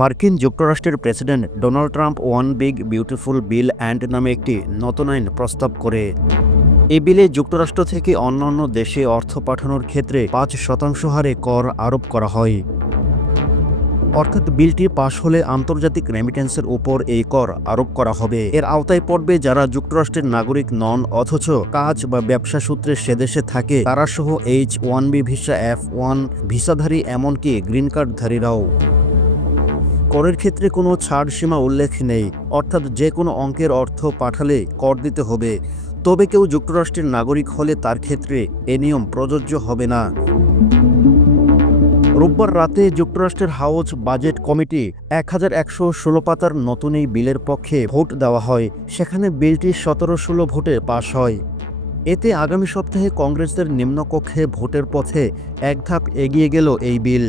মার্কিন যুক্তরাষ্ট্রের president Donald Trump one big beautiful Bill and নামে একটি নতুন আইন প্রস্তাব করে। এই বিলে যুক্তরাষ্ট্র থেকে অন্যান্য দেশে অর্থ পাঠানোর ক্ষেত্রে 5% হারে কর আরোপ করা হয়। অর্থাৎ বিলটি পাশ হলে আন্তর্জাতিক রেমিটেন্সের উপর এই কর আরোপ করা হবে। এর আওতায় পড়বে যারা যুক্তরাষ্ট্রের নাগরিক নন অথচ কাজ বা ব্যবসা সূত্রে সেদেশে থাকে তারা সহ H-1B ভিসা, F-1 ভিসাধারী, এমনকি গ্রিন কার্ডধারীরাও। করের ক্ষেত্রে কোনো ছাড় সীমা উল্লেখ নেই, অর্থাৎ যে কোনো অঙ্কের অর্থ পাঠালে কর দিতে হবে। তবে কেউ যুক্তরাষ্ট্রের নাগরিক হলে তার ক্ষেত্রে এ নিয়ম প্রযোজ্য হবে না। রোববার রাতে যুক্তরাষ্ট্রের হাউস বাজেট কমিটি 1116 পাতার নতুন এই বিলের পক্ষে ভোট দেওয়া হয়। সেখানে বিলটি 17-16 ভোটে পাশ হয়। এতে আগামী সপ্তাহে কংগ্রেসের নিম্নকক্ষে ভোটের পথে এক ধাপ এগিয়ে গেল এই বিল।